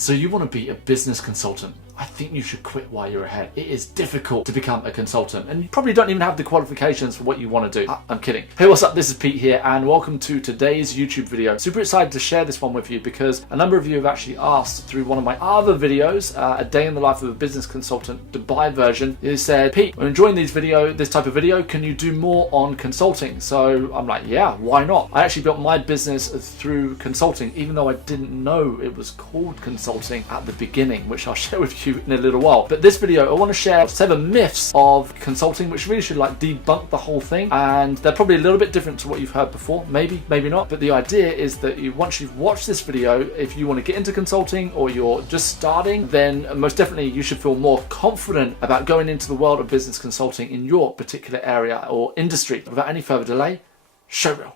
So you want to be a business consultant? I think you should quit while you're ahead. It is difficult to become a consultant and you probably don't even have the qualifications for what you want to do. I'm kidding. Hey, what's up? This is Pete here and welcome to today's YouTube video. Super excited to share this one with you because a number of you have actually asked through one of my other videos, a day in the life of a business consultant, Dubai version. You said, Pete, I'm enjoying this type of video. Can you do more on consulting? So I'm like, yeah, why not? I actually built my business through consulting, even though I didn't know it was called consulting at the beginning, which I'll share with you in a little while. But this video, I want to share 7 myths of consulting, which really should like debunk the whole thing. And they're probably a little bit different to what you've heard before. Maybe not. But the idea is that once you've watched this video, if you want to get into consulting or you're just starting, then most definitely you should feel more confident about going into the world of business consulting in your particular area or industry. Without any further delay, showreel.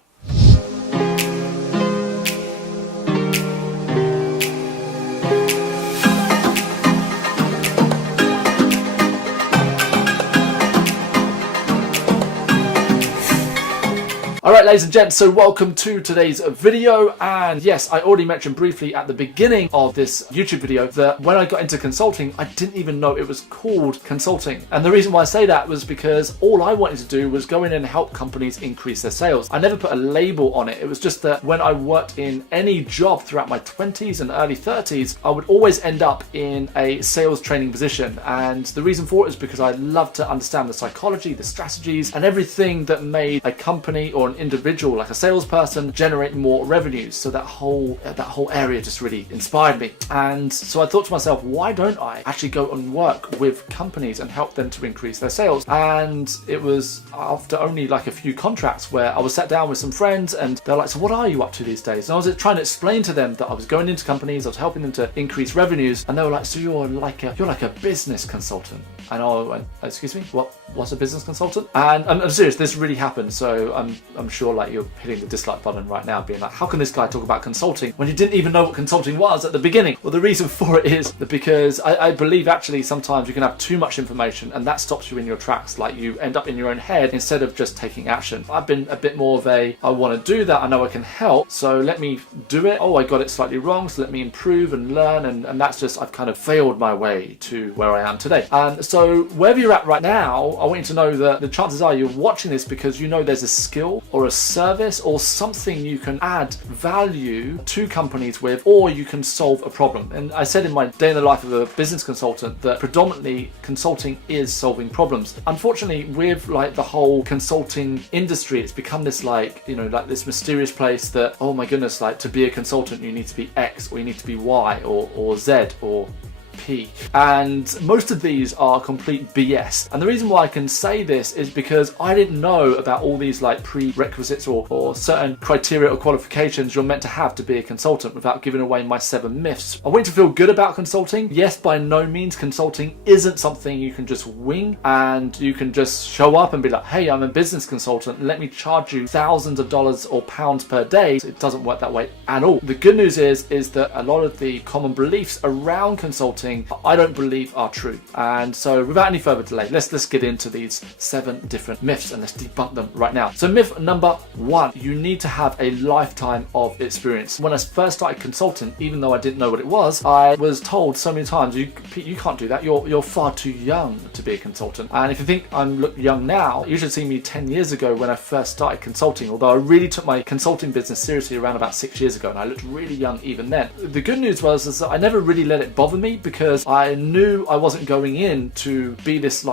Alright, ladies and gents, so welcome to today's video. And yes, I already mentioned briefly at the beginning of this YouTube video that when I got into consulting, I didn't even know it was called consulting. And the reason why I say that was because all I wanted to do was go in and help companies increase their sales. I never put a label on it. It was just that when I worked in any job throughout my 20s and early 30s, I would always end up in a sales training position. And the reason for it is because I love to understand the psychology, the strategies, and everything that made a company or an individual like a salesperson generate more revenues. So that whole area just really inspired me. And so I thought to myself, why don't I actually go and work with companies and help them to increase their sales? And it was after only like a few contracts where I was sat down with some friends and they're like, so what are you up to these days? And I was trying to explain to them that I was going into companies, I was helping them to increase revenues, and they were like, so you're like a business consultant? And I went, excuse me, what's a business consultant? And I'm serious, this really happened. So I'm sure like you're hitting the dislike button right now being like, how can this guy talk about consulting when you didn't even know what consulting was at the beginning? Well, the reason for it is because I believe actually sometimes you can have too much information and that stops you in your tracks. Like you end up in your own head instead of just taking action. I've been a bit more of I want to do that, I know I can help, so let me do it. Oh, I got it slightly wrong, so let me improve and learn, and that's just, I've kind of failed my way to where I am today. So wherever you're at right now, I want you to know that the chances are you're watching this because you know there's a skill or a service or something you can add value to companies with, or you can solve a problem. And I said in my day in the life of a business consultant that predominantly consulting is solving problems. Unfortunately, with like the whole consulting industry, it's become this like, you know, like this mysterious place that, oh my goodness, like to be a consultant you need to be X or you need to be Y or Z or P. And most of these are complete BS. And the reason why I can say this is because I didn't know about all these like prerequisites or certain criteria or qualifications you're meant to have to be a consultant without giving away my 7 myths. I want you to feel good about consulting. Yes, by no means consulting isn't something you can just wing and you can just show up and be like, hey, I'm a business consultant, let me charge you thousands of dollars or pounds per day. It doesn't work that way at all. The good news is that a lot of the common beliefs around consulting I don't believe are true. And so without any further delay, let's get into these 7 different myths and let's debunk them right now. So myth number 1, you need to have a lifetime of experience. When I first started consulting, even though I didn't know what it was, I was told so many times, you can't do that. You're far too young to be a consultant. And if you think I look young now, you should see me 10 years ago when I first started consulting, although I really took my consulting business seriously around about 6 years ago and I looked really young even then. The good news was that I never really let it bother me because I knew I wasn't going in to be this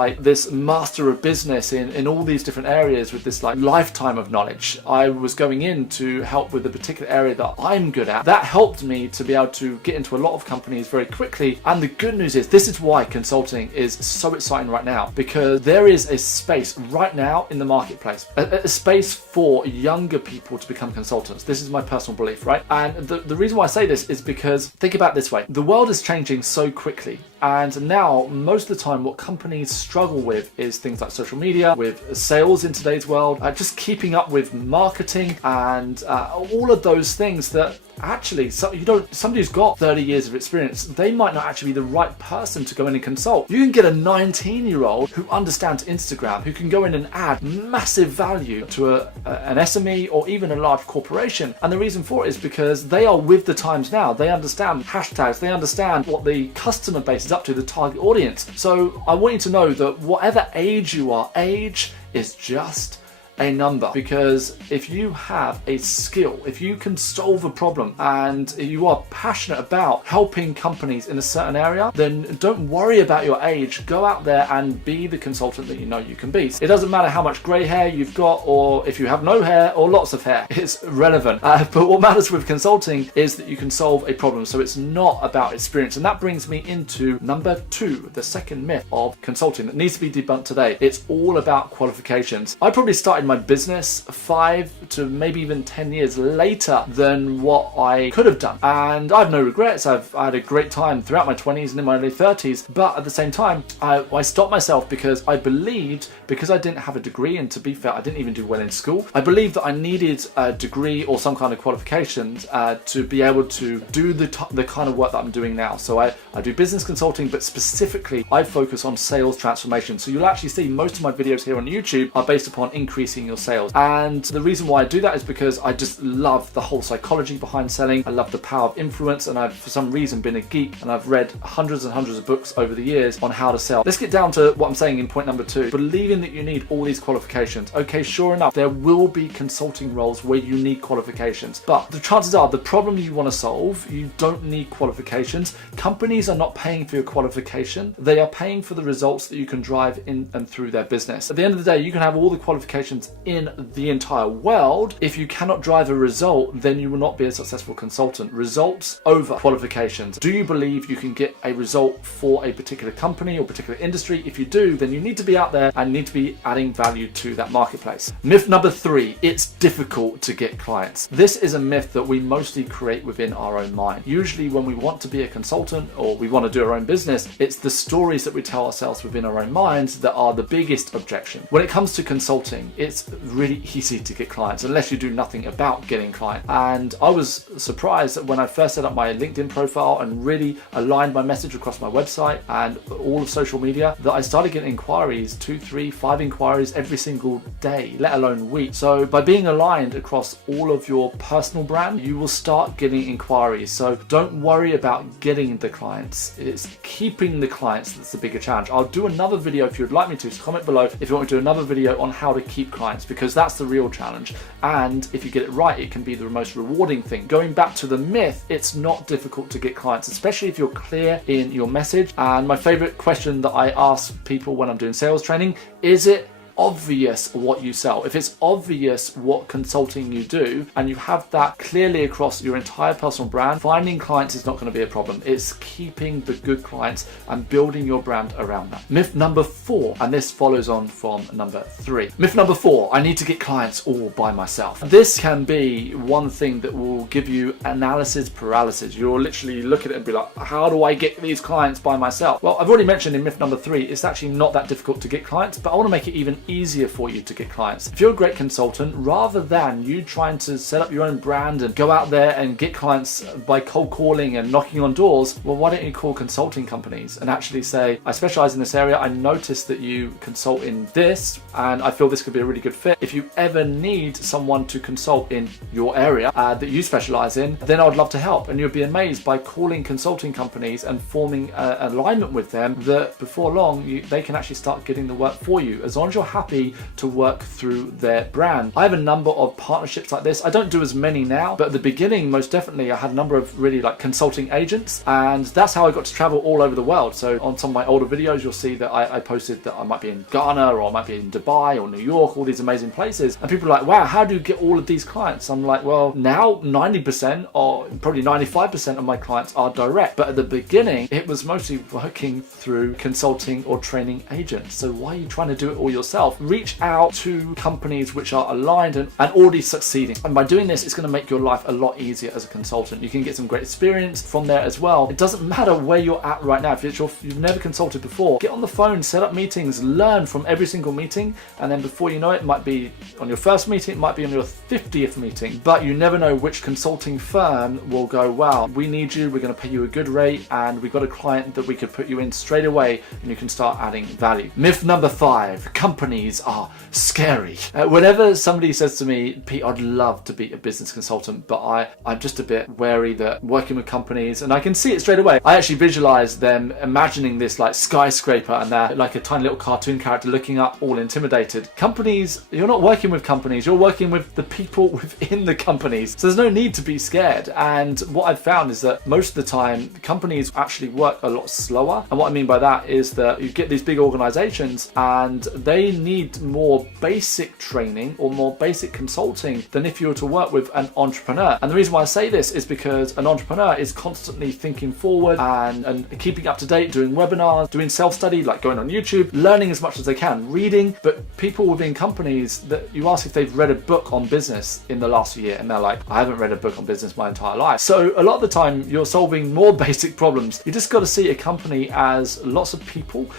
master of business in all these different areas with this like lifetime of knowledge. I was going in to help with the particular area that I'm good at. That helped me to be able to get into a lot of companies very quickly. And the good news is this is why consulting is so exciting right now, because there is a space right now in the marketplace, a space for younger people to become consultants. This is my personal belief, right? And the reason why I say this is because think about it this way. The world is changing so quickly. And now, most of the time, what companies struggle with is things like social media, with sales in today's world, just keeping up with marketing and all of those things that actually, somebody who's got 30 years of experience, they might not actually be the right person to go in and consult. You can get a 19-year-old who understands Instagram, who can go in and add massive value to an SME or even a large corporation. And the reason for it is because they are with the times now. They understand hashtags, they understand what the customer base is up to, the target audience. So I want you to know that whatever age you are, age is just a number, because if you have a skill, if you can solve a problem and you are passionate about helping companies in a certain area, then don't worry about your age. Go out there and be the consultant that you know you can be. It doesn't matter how much grey hair you've got, or if you have no hair or lots of hair, it's relevant. But what matters with consulting is that you can solve a problem. So it's not about experience. And that brings me into number 2, the second myth of consulting that needs to be debunked today. It's all about qualifications. I probably started my business 5 to maybe even 10 years later than what I could have done, and I have no regrets. I had a great time throughout my 20s and in my early 30s, but at the same time I stopped myself because I believed, because I didn't have a degree, and to be fair, I didn't even do well in school, I believed that I needed a degree or some kind of qualifications to be able to do the kind of work that I'm doing now. So I do business consulting, but specifically I focus on sales transformation. So you'll actually see most of my videos here on YouTube are based upon increasing your sales. And the reason why I do that is because I just love the whole psychology behind selling. I love the power of influence, and I've for some reason been a geek, and I've read hundreds and hundreds of books over the years on how to sell. Let's get down to what I'm saying in point number 2. Believing that you need all these qualifications. Okay, sure enough, there will be consulting roles where you need qualifications, but the chances are the problem you want to solve, you don't need qualifications. Companies are not paying for your qualification. They are paying for the results that you can drive in and through their business. At the end of the day, you can have all the qualifications in the entire world. If you cannot drive a result, then you will not be a successful consultant. Results over qualifications. Do you believe you can get a result for a particular company or particular industry? If you do, then you need to be out there and need to be adding value to that marketplace. Myth number 3, it's difficult to get clients. This is a myth that we mostly create within our own mind. Usually when we want to be a consultant or we want to do our own business, it's the stories that we tell ourselves within our own minds that are the biggest objection. When it comes to consulting, it's really easy to get clients unless you do nothing about getting clients. And I was surprised that when I first set up my LinkedIn profile and really aligned my message across my website and all of social media, that I started getting inquiries, 2, 3, 5 inquiries every single day, let alone week. So by being aligned across all of your personal brand, you will start getting inquiries. So don't worry about getting the clients. It's keeping the clients that's the bigger challenge. I'll do another video if you'd like me to. So comment below if you want me to do another video on how to keep clients, because that's the real challenge. And if you get it right, it can be the most rewarding thing. Going back to the myth, it's not difficult to get clients, especially if you're clear in your message. And my favorite question that I ask people when I'm doing sales training, is it obvious what you sell? If it's obvious what consulting you do and you have that clearly across your entire personal brand, finding clients is not going to be a problem. It's keeping the good clients and building your brand around that. Myth number 4, and this follows on from number 3. Myth number 4, I need to get clients all by myself. This can be one thing that will give you analysis paralysis. You'll literally look at it and be like, how do I get these clients by myself? Well, I've already mentioned in myth number 3, it's actually not that difficult to get clients, but I want to make it even easier for you to get clients. If you're a great consultant, rather than you trying to set up your own brand and go out there and get clients by cold calling and knocking on doors, well, why don't you call consulting companies and actually say, I specialize in this area, I noticed that you consult in this, and I feel this could be a really good fit. If you ever need someone to consult in your area that you specialize in, then I would love to help. And you'll be amazed by calling consulting companies and forming an alignment with them that before long, they can actually start getting the work for you, as long as you're happy to work through their brand. I have a number of partnerships like this. I don't do as many now, but at the beginning, most definitely, I had a number of really like consulting agents, and that's how I got to travel all over the world. So on some of my older videos, you'll see that I posted that I might be in Ghana, or I might be in Dubai or New York, all these amazing places. And people are like, wow, how do you get all of these clients? I'm like, well, now 90% or probably 95% of my clients are direct. But at the beginning, it was mostly working through consulting or training agents. So why are you trying to do it all yourself? yourself, reach out to companies which are aligned and already succeeding. And by doing this, it's going to make your life a lot easier as a consultant. You can get some great experience from there as well. It doesn't matter where you're at right now. If you've never consulted before, get on the phone, set up meetings, learn from every single meeting, and then before you know it might be on your first meeting, it might be on your 50th meeting, but you never know which consulting firm will go, wow, we need you, we're going to pay you a good rate, and we've got a client that we could put you in straight away, and you can start adding value. Myth number 5, companies are scary. Whenever somebody says to me, Pete, I'd love to be a business consultant, but I'm just a bit wary that working with companies, and I can see it straight away. I actually visualize them imagining this like skyscraper, and they're like a tiny little cartoon character looking up, all intimidated. Companies, you're not working with companies, you're working with the people within the companies. So there's no need to be scared. And what I've found is that most of the time, companies actually work a lot slower. And what I mean by that is that you get these big organizations and they need more basic training or more basic consulting than if you were to work with an entrepreneur. And the reason why I say this is because an entrepreneur is constantly thinking forward and keeping up to date, doing webinars, doing self-study, like going on YouTube, learning as much as they can, reading. But people within companies, that you ask if they've read a book on business in the last year, and they're like, I haven't read a book on business my entire life. So a lot of the time you're solving more basic problems. You just got to see a company as lots of people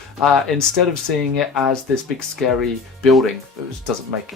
instead of seeing it as this big scary building, which doesn't make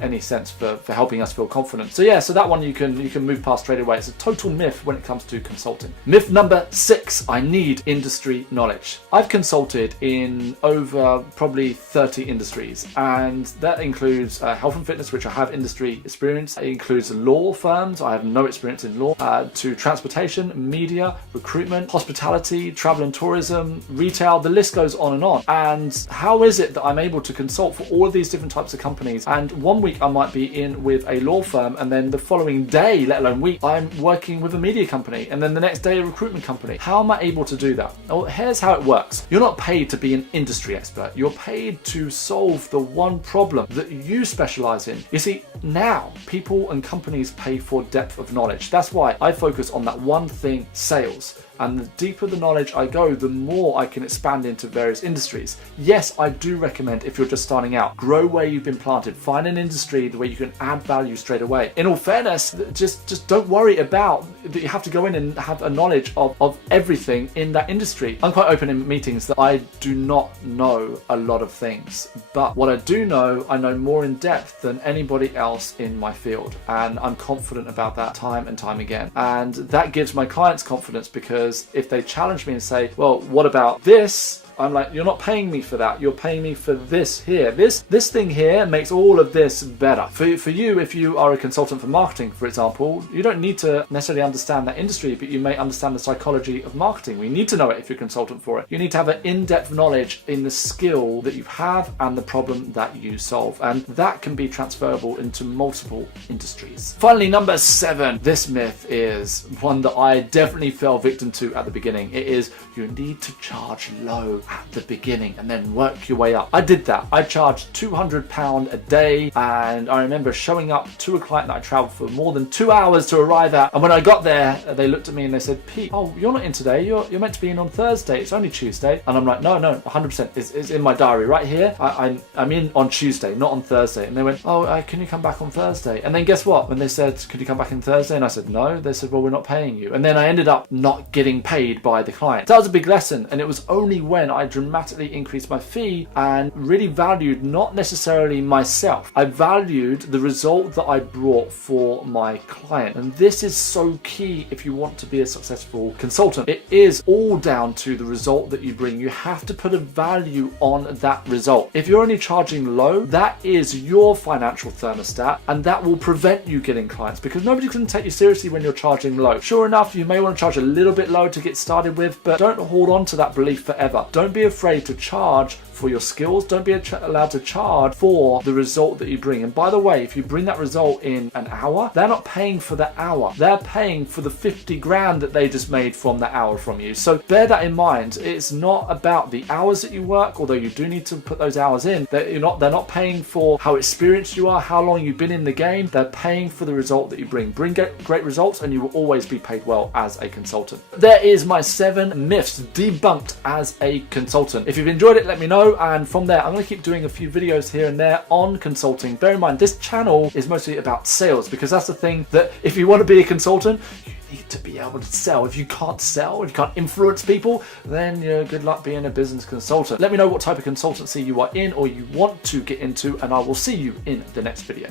any sense for helping us feel confident. So yeah, so that one you can move past straight away. It's a total myth when it comes to consulting. Myth number 6, I need industry knowledge. I've consulted in over probably 30 industries, and that includes health and fitness, which I have industry experience. It includes law firms, I have no experience in law, to transportation, media, recruitment, hospitality, travel and tourism, retail, the list goes on and on. And how is it that I'm able to consult for all of these different types of companies? And one week I might be in with a law firm, and then the following day, let alone week, I'm working with a media company, and then the next day a recruitment company. How am I able to do that? Well, here's how it works. You're not paid to be an industry expert. You're paid to solve the one problem that you specialize in. You see, now people and companies pay for depth of knowledge. That's why I focus on that one thing, sales. And the deeper the knowledge I go, the more I can expand into various industries. Yes, I do recommend, if you're just starting out, grow where you've been planted. Find an industry where you can add value straight away. In all fairness, just don't worry about that you have to go in and have a knowledge of everything in that industry. I'm quite open in meetings that I do not know a lot of things, but what I do know, I know more in depth than anybody else in my field. And I'm confident about that time and time again. And that gives my clients confidence, because if they challenge me and say, well, what about this? I'm like, you're not paying me for that. You're paying me for this here. This thing here makes all of this better. For you, if you are a consultant for marketing, for example, you don't need to necessarily understand that industry, but you may understand the psychology of marketing. We need to know it if you're a consultant for it. You need to have an in-depth knowledge in the skill that you have and the problem that you solve. And that can be transferable into multiple industries. Finally, number 7. This myth is one that I definitely fell victim to at the beginning. It is, you need to charge low at the beginning and then work your way up. I did that. I charged £200 a day, and I remember showing up to a client that I traveled for more than 2 hours to arrive at, and when I got there they looked at me and they said, Pete, oh, you're not in today, you're meant to be in on Thursday, it's only Tuesday. And I'm like, no, 100%, it's in my diary right here. I'm in on Tuesday, not on Thursday. And they went, oh, can you come back on Thursday? And then guess what, when they said, could you come back on Thursday, and I said no, they said, well, we're not paying you. And then I ended up not getting paid by the client. That was a big lesson, and it was only when I dramatically increased my fee and really valued not necessarily myself. I valued the result that I brought for my client. And this is so key if you want to be a successful consultant. It is all down to the result that you bring. You have to put a value on that result. If you're only charging low, that is your financial thermostat, and that will prevent you getting clients, because nobody's going to take you seriously when you're charging low. Sure enough, you may want to charge a little bit low to get started with, but don't hold on to that belief forever. Don't be afraid to charge for your skills. Don't be allowed to charge for the result that you bring. And by the way, if you bring that result in an hour, they're not paying for the hour. They're paying for the 50 grand that they just made from the hour from you. So bear that in mind. It's not about the hours that you work, although you do need to put those hours in. They're not paying for how experienced you are, how long you've been in the game. They're paying for the result that you bring. Bring great results and you will always be paid well as a consultant. There is my 7 myths debunked as a consultant. consultant. If you've enjoyed it, let me know, and from there I'm going to keep doing a few videos here and there on consulting. Bear in mind, this channel is mostly about sales, because that's the thing that if you want to be a consultant, you need to be able to sell. If you can't sell, if you can't influence people, then good luck being a business consultant. Let me know what type of consultancy you are in or you want to get into, and I will see you in the next video.